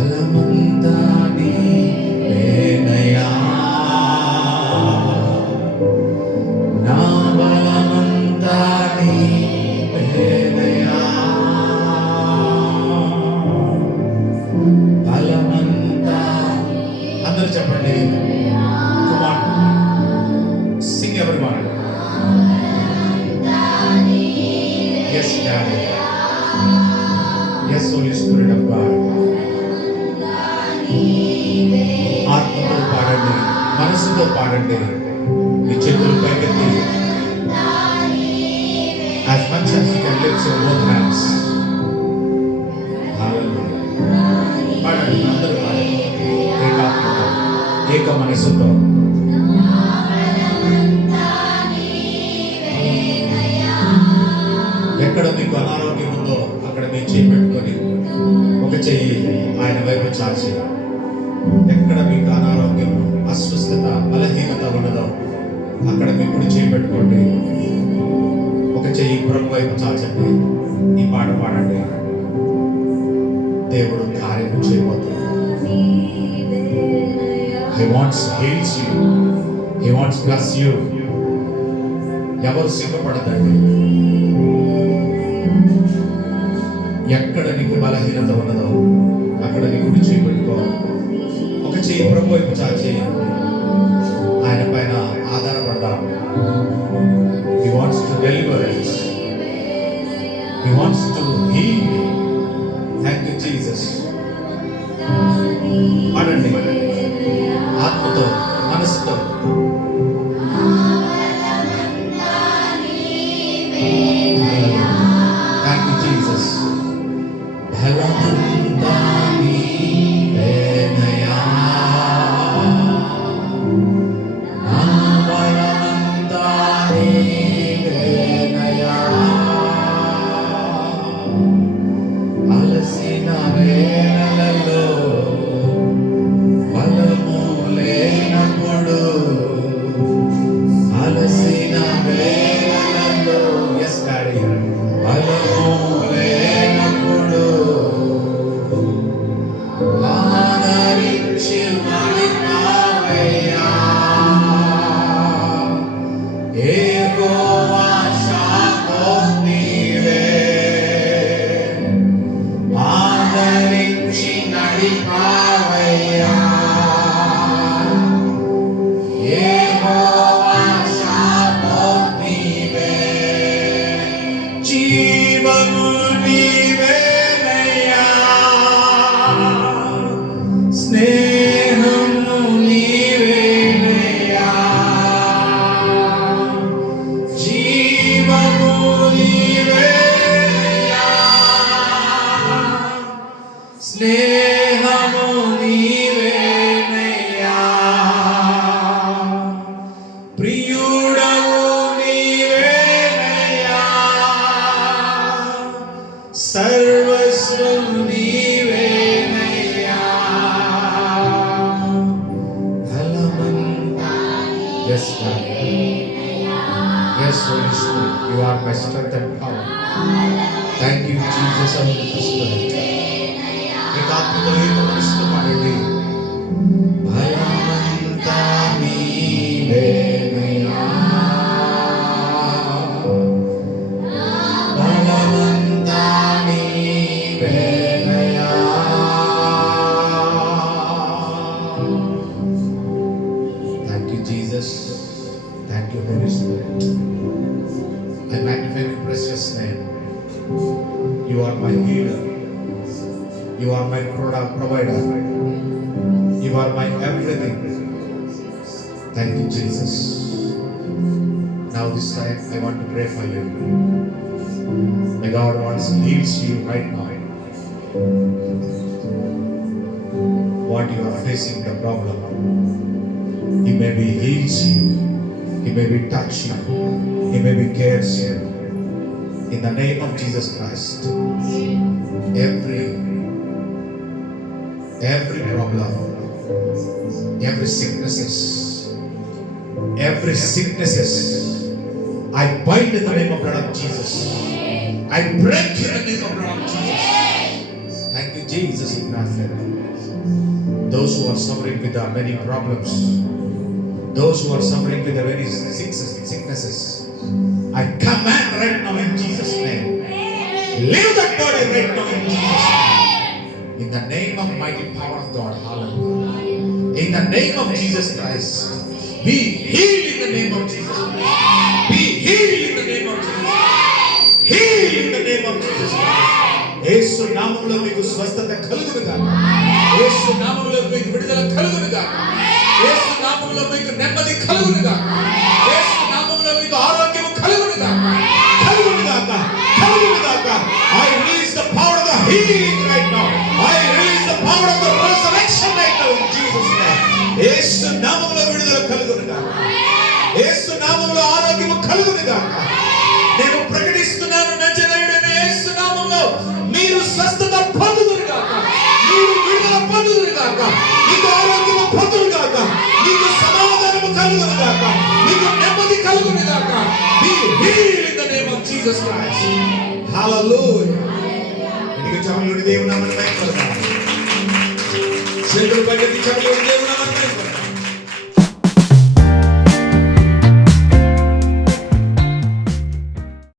బలమంతా నీవేనయ్యా, నా బలమంతా నీవేనయ్యా, బలమంతా. అందరూ చెప్పండి. Come on, sing everyone. Yes, Daddy. Yes, Holy Spirit of God. ఆత్మతో పాడండి, మనసుతో పాడండి, మీ చేతులు పైకెత్తి. As much as you can lift your both hands. Hallelujah. పాడండి, అందరూ పాడండి. ఏకాత్మతో, ఏక మనసుతో. ఎక్కడ మీకు అనారోగ్యం ఉందో అక్కడ మీ చేయి పెట్టుకొని ఒక చెయ్యి ఆయన వైపు చాచి, ఎక్కడ మీకు అనారోగ్యం, అస్వస్థత, బలహీనత ఉన్నదో అక్కడ మీ కుడి చేయి పెట్టుకోండి, ఒక చెయ్యి ప్రభు వైపు చాచండి. ఈ పాట పాడండి. దేవుడు కార్యం చేయబోతున్నాడు. He wants to heal you. He wants to bless you. ఎవరు సిగ్గుపడదండి. ఎక్కడ నీకు బలహీనత ఉన్నదో అక్కడ నీ కుడి చేయి పెట్టుకో, ఒక చేయి ప్రభు వైపు చాచి ఆయన పైన ఆధారపడదాం. He wants to deliver us. He wants to heal you. Thank you, Jesus. పాడండి ఆత్మతో, మనసుతో. Thank you, Jesus. బలమంతా నీవేనయ్యా, నా బలమంతా నీవేనయ్యా, అలసిన వేళలలో బలము లేనప్పుడు, అలసిన వేళలలో yes daddy, బలము లేనప్పుడు ఆదరించి నడిపావయ్యా, యెహోవా షాలోమ్ నీవే, ఆదరించి నడిపావయ్యా, యెహోవా షాలోమ్ నీవే, జీవము నీవేనయ్యా, స్నేహము నీవేనయ్యా, జీవము నీవేనయ్యా, స్నేహము నీవేనయ్యా, ప్రియుడవు నీవేనయ్యా, సర్వస్వం నీవేనయ్యా, బలమంతా. Yes, God. Yes, Holy Spirit, you are my strength and power. Thank you, Jesus, our Spirit. ఏకాత్మతో, ఏక మనసుతో పాడండి. బలమంతా నీవేనయ్యా, బలమంతా నీవేనయ్యా. Thank you, Jesus. Thank you, Holy Spirit. I magnify your precious name. You are my healer. You are my provider. You are my everything. Thank you, Jesus. Now this time I want to pray for you. May God wants to heal you right now. What you are facing, the problem, He may be heals you. He may be touch you. He may be cares you. In the name of Jesus Christ, every problem, every sicknesses, I bind in the name of blood of Jesus. I break in the name of blood of Jesus. Thank you, Jesus of Nazareth. Those who are suffering with many problems, those who are suffering with the very sicknesses, I command right now in Jesus' name. Leave that body right now in Jesus' name. In the name of mighty power of God. Hallelujah. In the name of Jesus Christ. Be healed in the name of Jesus Christ. Be healed in the name of Jesus Christ. Heal in the name of Jesus Christ. యేసు నామములో మీకు స్వస్థత కలుగును గాక. యేసు నామములో మీకు విడుదల కలుగును గాక. యేసు నామములో మీకు నెమ్మది కలుగును గాక. యేసు నామములో మీకు ఆరోగ్యం కలుగును గాక. కలుగును గాక. కలుగును గాక. I release the power of the healing right now. I release the power of the resurrection right now in Jesus name. యేసు నామములో విడుదల కలుగును గాక. యేసు నామములో ఆరోగ్యం కలుగును గాక. నేను ప్రకటిస్తున్నాను, నజరేయుడైన యేసు నామములో మీరు స్వస్థత పొందుదురు గాక. మీరు విడుదల పొందుదురు గాక. మీకు ఆరోగ్యం పొందుదురు గాక. మీకు సమాధానం కలుగును గాక. మీకు నెమ్మది కలుగును గాక. Be healed in the name of Jesus Christ. Hallelujah. ఇదిగో చమలుడి దేవుని నామమున మహిమ కలుగును. చేతులు పైకెత్తి చమలుడి దేవుని నామమున